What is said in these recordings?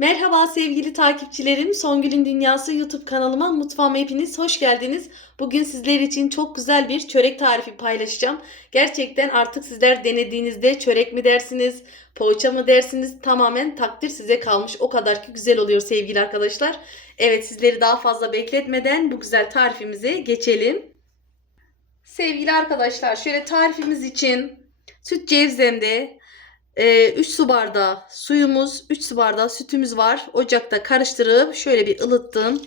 Merhaba sevgili takipçilerim. Songül'ün Dünyası YouTube kanalıma mutfağıma hepiniz hoş geldiniz. Bugün sizler için çok güzel bir çörek tarifi paylaşacağım. Gerçekten artık sizler denediğinizde çörek mi dersiniz, poğaça mı dersiniz tamamen takdir size kalmış. O kadar ki güzel oluyor sevgili arkadaşlar. Evet sizleri daha fazla bekletmeden bu güzel tarifimize geçelim. Sevgili arkadaşlar şöyle tarifimiz için süt cevzemde 3 su bardağı suyumuz, 3 su bardağı sütümüz var. Ocakta karıştırıp şöyle bir ılıttım.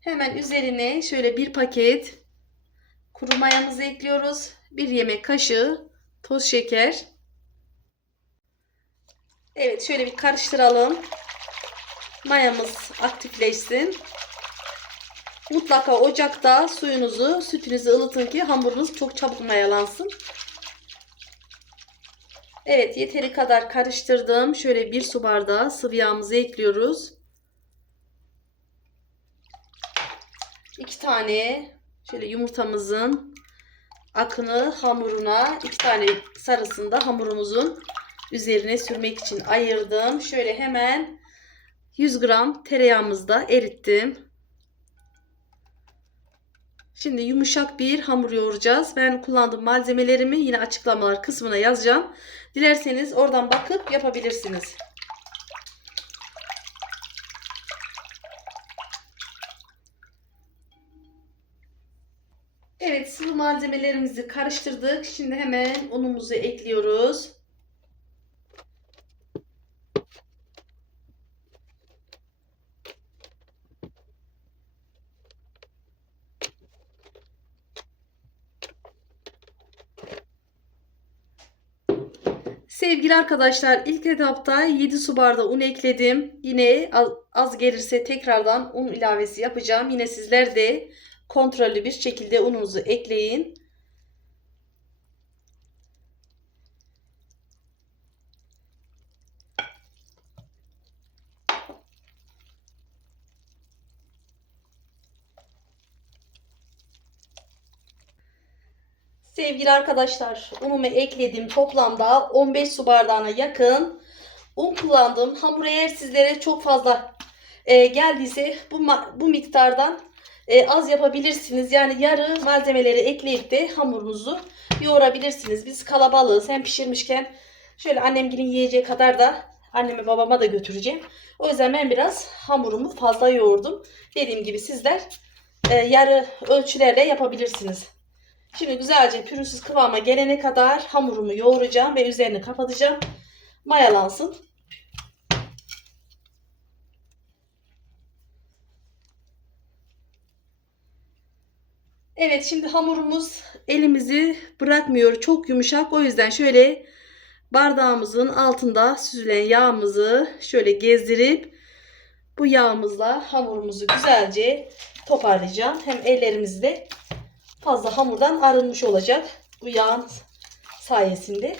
Hemen üzerine şöyle bir paket kuru mayamızı ekliyoruz. Bir yemek kaşığı toz şeker. Evet şöyle bir karıştıralım. Mayamız aktifleşsin. Mutlaka ocakta suyunuzu, sütünüzü ılıtın ki hamurunuz çok çabuk mayalansın. Evet yeteri kadar karıştırdım. Şöyle bir su bardağı sıvı yağımızı ekliyoruz. İki tane şöyle yumurtamızın akını hamuruna iki tane sarısını da hamurumuzun üzerine sürmek için ayırdım. Şöyle hemen 100 gram tereyağımızı da erittim. Şimdi yumuşak bir hamur yoğuracağız. Ben kullandığım malzemelerimi yine açıklamalar kısmına yazacağım. Dilerseniz oradan bakıp yapabilirsiniz. Evet sıvı malzemelerimizi karıştırdık. Şimdi hemen unumuzu ekliyoruz. Sevgili arkadaşlar ilk etapta 7 su bardağı un ekledim. Yine az gelirse tekrardan un ilavesi yapacağım. Yine sizler de kontrollü bir şekilde ununuzu ekleyin. Sevgili arkadaşlar unumu ekledim. Toplamda 15 su bardağına yakın un kullandım. Hamur eğer sizlere çok fazla e, geldiyse bu, bu miktardan e, az yapabilirsiniz. Yani yarı malzemeleri ekleyip de hamurunuzu yoğurabilirsiniz. Biz kalabalığız. Hem pişirmişken şöyle annemgilin yiyeceği kadar da anneme babama da götüreceğim. O yüzden ben biraz hamurumu fazla yoğurdum. Dediğim gibi sizler e, yarı ölçülerle yapabilirsiniz. Şimdi güzelce pürüzsüz kıvama gelene kadar hamurumu yoğuracağım ve üzerini kapatacağım. Mayalansın. Evet şimdi hamurumuz elimizi bırakmıyor. Çok yumuşak. O yüzden şöyle bardağımızın altında süzülen yağımızı şöyle gezdirip bu yağımızla hamurumuzu güzelce toparlayacağım. Hem ellerimizde fazla hamurdan arınmış olacak bu yağın sayesinde.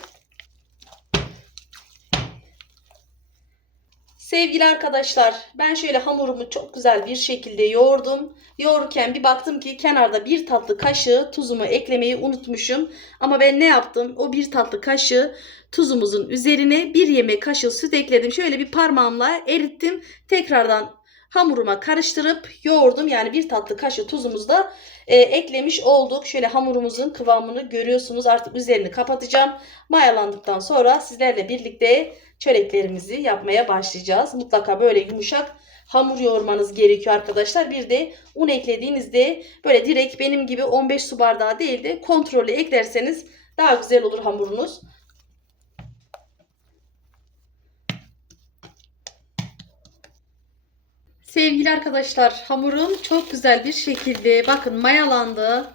Sevgili arkadaşlar ben şöyle hamurumu çok güzel bir şekilde yoğurdum. Yoğururken bir baktım ki kenarda bir tatlı kaşığı tuzumu eklemeyi unutmuşum. Ama ben ne yaptım? O bir tatlı kaşığı tuzumuzun üzerine bir yemek kaşığı süt ekledim. Şöyle bir parmağımla erittim. Tekrardan hamuruma karıştırıp yoğurdum. Yani bir tatlı kaşığı tuzumuzu da e, eklemiş olduk. Şöyle hamurumuzun kıvamını görüyorsunuz. Artık üzerini kapatacağım. Mayalandıktan sonra sizlerle birlikte çöreklerimizi yapmaya başlayacağız. Mutlaka böyle yumuşak hamur yoğurmanız gerekiyor arkadaşlar. Bir de un eklediğinizde böyle direkt benim gibi 15 su bardağı değil de kontrollü eklerseniz daha güzel olur hamurunuz. Sevgili arkadaşlar hamurum çok güzel bir şekilde bakın mayalandı.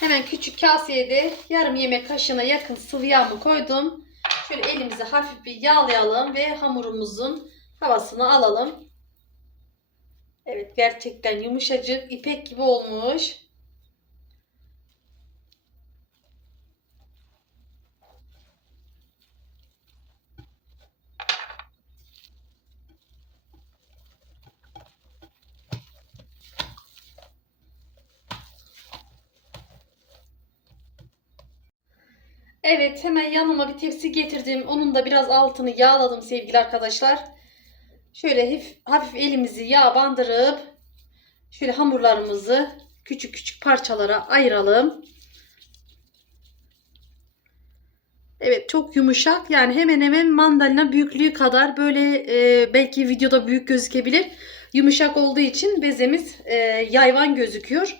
Hemen küçük kaseye de yarım yemek kaşığına yakın sıvı yağımı koydum. Şöyle elimizi hafif bir yağlayalım ve hamurumuzun havasını alalım. Evet gerçekten yumuşacık ipek gibi olmuş. Evet hemen yanıma bir tepsi getirdim. Onun da biraz altını yağladım sevgili arkadaşlar. Şöyle hafif, hafif elimizi yağ bandırıp şöyle hamurlarımızı küçük küçük parçalara ayıralım. Evet çok yumuşak yani hemen hemen mandalina büyüklüğü kadar böyle e, belki videoda büyük gözükebilir. Yumuşak olduğu için bezemiz e, yayvan gözüküyor.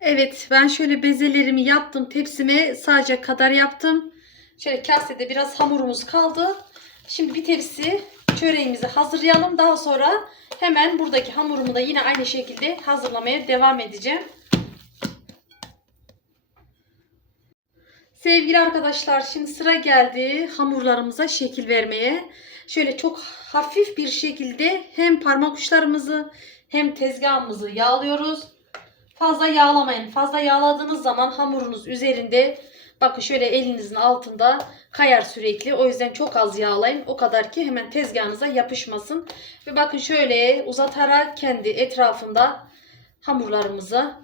Evet ben şöyle bezelerimi yaptım. Tepsime sadece kadar yaptım. Şöyle kasede biraz hamurumuz kaldı. Şimdi bir tepsi çöreğimizi hazırlayalım. Daha sonra hemen buradaki hamurumu da yine aynı şekilde hazırlamaya devam edeceğim. Sevgili arkadaşlar şimdi sıra geldi hamurlarımıza şekil vermeye. Şöyle çok hafif bir şekilde hem parmak uçlarımızı hem tezgahımızı yağlıyoruz. Fazla yağlamayın. Fazla yağladığınız zaman hamurunuz üzerinde bakın şöyle elinizin altında kayar sürekli. O yüzden çok az yağlayın. O kadar ki hemen tezgahınıza yapışmasın. Ve bakın şöyle uzatarak kendi etrafında hamurlarımızı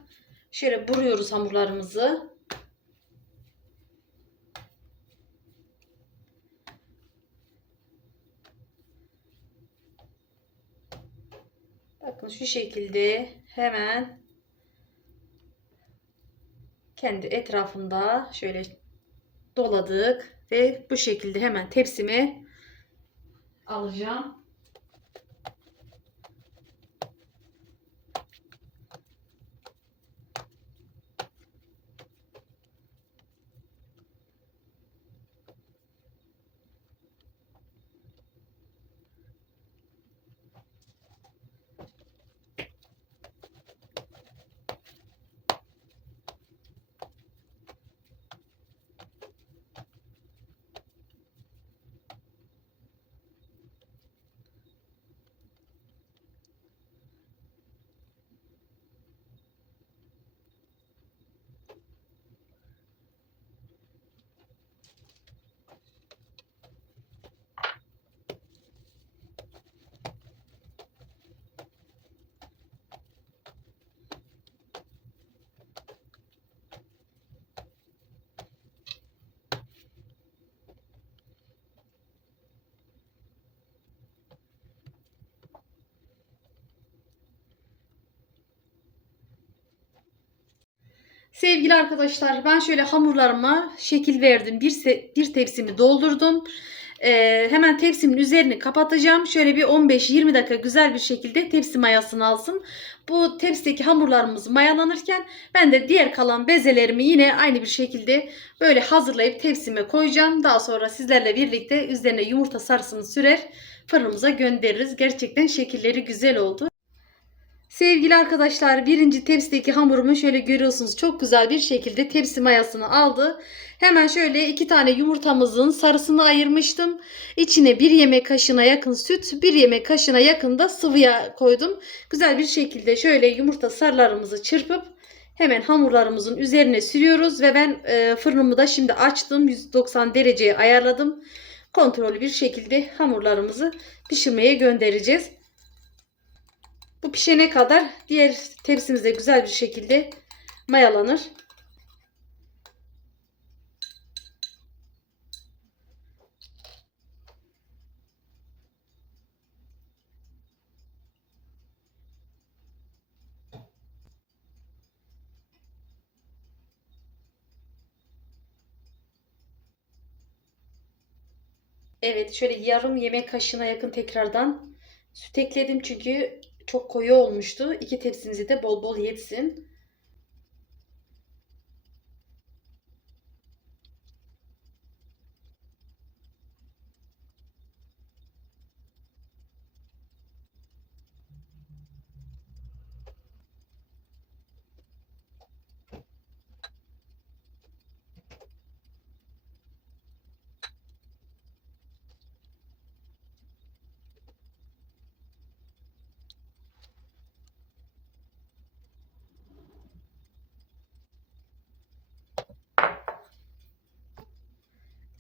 şöyle buruyoruz hamurlarımızı. Bakın şu şekilde hemen kendi etrafında şöyle doladık ve bu şekilde hemen tepsime alacağım. Sevgili arkadaşlar ben şöyle hamurlarıma şekil verdim. Bir, bir tepsimi doldurdum. Ee, hemen tepsimin üzerini kapatacağım. Şöyle bir 15-20 dakika güzel bir şekilde tepsi mayasını alsın. Bu tepsideki hamurlarımız mayalanırken ben de diğer kalan bezelerimi yine aynı bir şekilde böyle hazırlayıp tepsime koyacağım. Daha sonra sizlerle birlikte üzerine yumurta sarısını sürer fırınımıza göndeririz. Gerçekten şekilleri güzel oldu. Sevgili arkadaşlar birinci tepsideki hamurumu şöyle görüyorsunuz çok güzel bir şekilde tepsi mayasını aldı. Hemen şöyle iki tane yumurtamızın sarısını ayırmıştım. İçine bir yemek kaşığına yakın süt, bir yemek kaşığına yakın da sıvı yağ koydum. Güzel bir şekilde şöyle yumurta sarılarımızı çırpıp hemen hamurlarımızın üzerine sürüyoruz. Ve ben e, fırınımı da şimdi açtım. 190 dereceye ayarladım. Kontrollü bir şekilde hamurlarımızı pişirmeye göndereceğiz. Bu pişene kadar diğer tepsimizde güzel bir şekilde mayalanır. Evet şöyle yarım yemek kaşığına yakın tekrardan süt ekledim çünkü çok koyu olmuştu. İki tepsimizi de bol bol yetsin.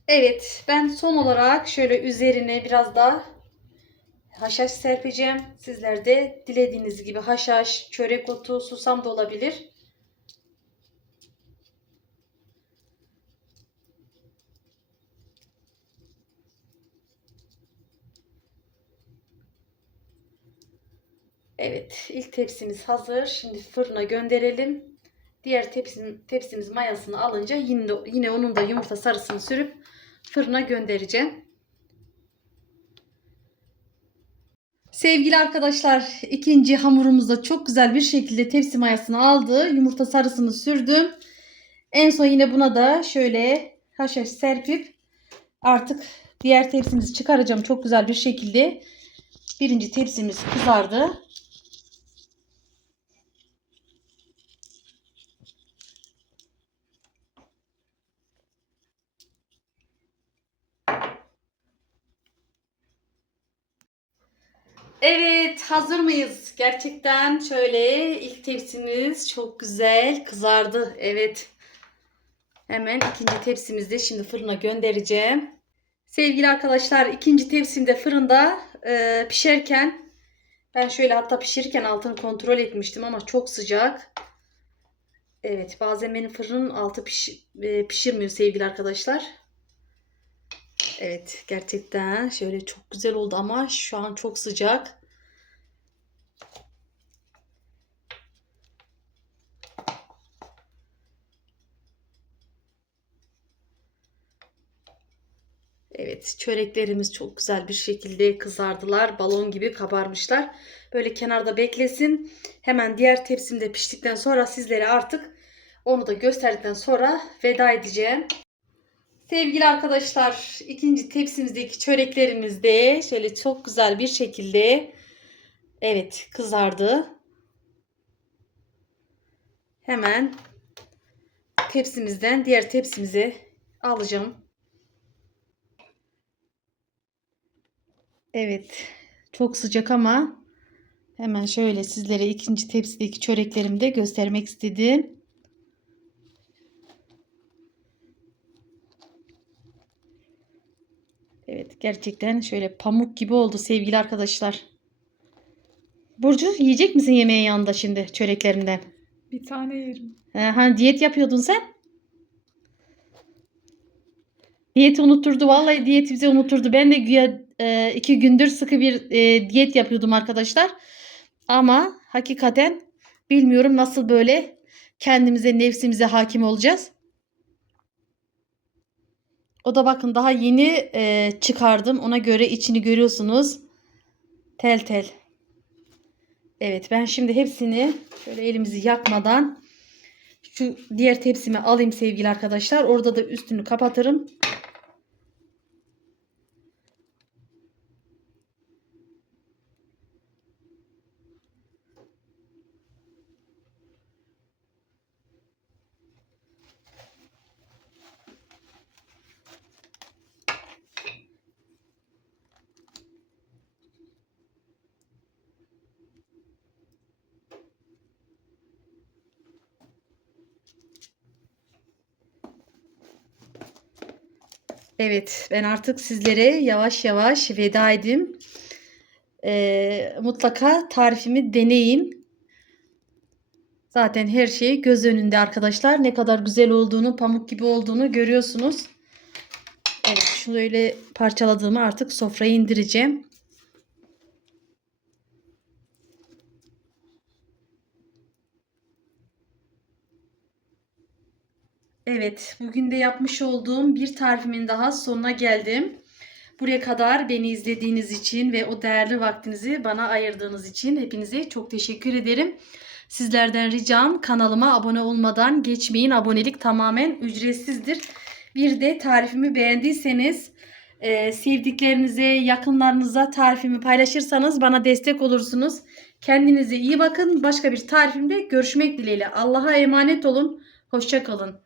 Evet, ben son olarak şöyle üzerine biraz da haşhaş serpeceğim. Sizler de dilediğiniz gibi haşhaş, çörek otu, susam da olabilir. Evet, ilk tepsimiz hazır. Şimdi fırına gönderelim. Diğer tepsim, tepsimiz mayasını alınca yine, yine onun da yumurta sarısını sürüp fırına göndereceğim. Sevgili arkadaşlar ikinci hamurumuzda çok güzel bir şekilde tepsi mayasını aldı. Yumurta sarısını sürdüm. En son yine buna da şöyle haşhaş serpip artık diğer tepsimizi çıkaracağım çok güzel bir şekilde. Birinci tepsimiz kızardı. Evet hazır mıyız? Gerçekten şöyle ilk tepsimiz çok güzel kızardı. Evet. Hemen ikinci tepsimizi de şimdi fırına göndereceğim. Sevgili arkadaşlar ikinci tepsimde fırında e, pişerken ben şöyle hatta pişirirken altını kontrol etmiştim ama çok sıcak. Evet bazen benim fırının altı piş, e, pişirmiyor sevgili arkadaşlar. Evet gerçekten şöyle çok güzel oldu ama şu an çok sıcak. Evet çöreklerimiz çok güzel bir şekilde kızardılar. Balon gibi kabarmışlar. Böyle kenarda beklesin. Hemen diğer tepsimde piştikten sonra sizlere artık onu da gösterdikten sonra veda edeceğim. Sevgili arkadaşlar ikinci tepsimizdeki çöreklerimiz de şöyle çok güzel bir şekilde evet kızardı. Hemen tepsimizden diğer tepsimize alacağım. Evet çok sıcak ama hemen şöyle sizlere ikinci tepsideki çöreklerimi de göstermek istedim. Evet gerçekten şöyle pamuk gibi oldu sevgili arkadaşlar. Burcu yiyecek misin yemeğin yanında şimdi çöreklerimden? Bir tane yerim. Ee, hani diyet yapıyordun sen? Diyeti unutturdu. Vallahi diyeti bize unutturdu. Ben de güya e, iki gündür sıkı bir e, diyet yapıyordum arkadaşlar. Ama hakikaten bilmiyorum nasıl böyle kendimize nefsimize hakim olacağız. O da bakın daha yeni e, çıkardım. Ona göre içini görüyorsunuz. Tel tel. Evet ben şimdi hepsini şöyle elimizi yakmadan şu diğer tepsime alayım sevgili arkadaşlar. Orada da üstünü kapatırım. Evet ben artık sizlere yavaş yavaş veda edeyim. Ee, mutlaka tarifimi deneyin. Zaten her şey göz önünde arkadaşlar. Ne kadar güzel olduğunu, pamuk gibi olduğunu görüyorsunuz. Evet şunu öyle parçaladığımı artık sofraya indireceğim. Evet, bugün de yapmış olduğum bir tarifimin daha sonuna geldim. Buraya kadar beni izlediğiniz için ve o değerli vaktinizi bana ayırdığınız için hepinize çok teşekkür ederim. Sizlerden ricam kanalıma abone olmadan geçmeyin. Abonelik tamamen ücretsizdir. Bir de tarifimi beğendiyseniz e, sevdiklerinize, yakınlarınıza tarifimi paylaşırsanız bana destek olursunuz. Kendinize iyi bakın. Başka bir tarifimde görüşmek dileğiyle. Allah'a emanet olun. Hoşçakalın.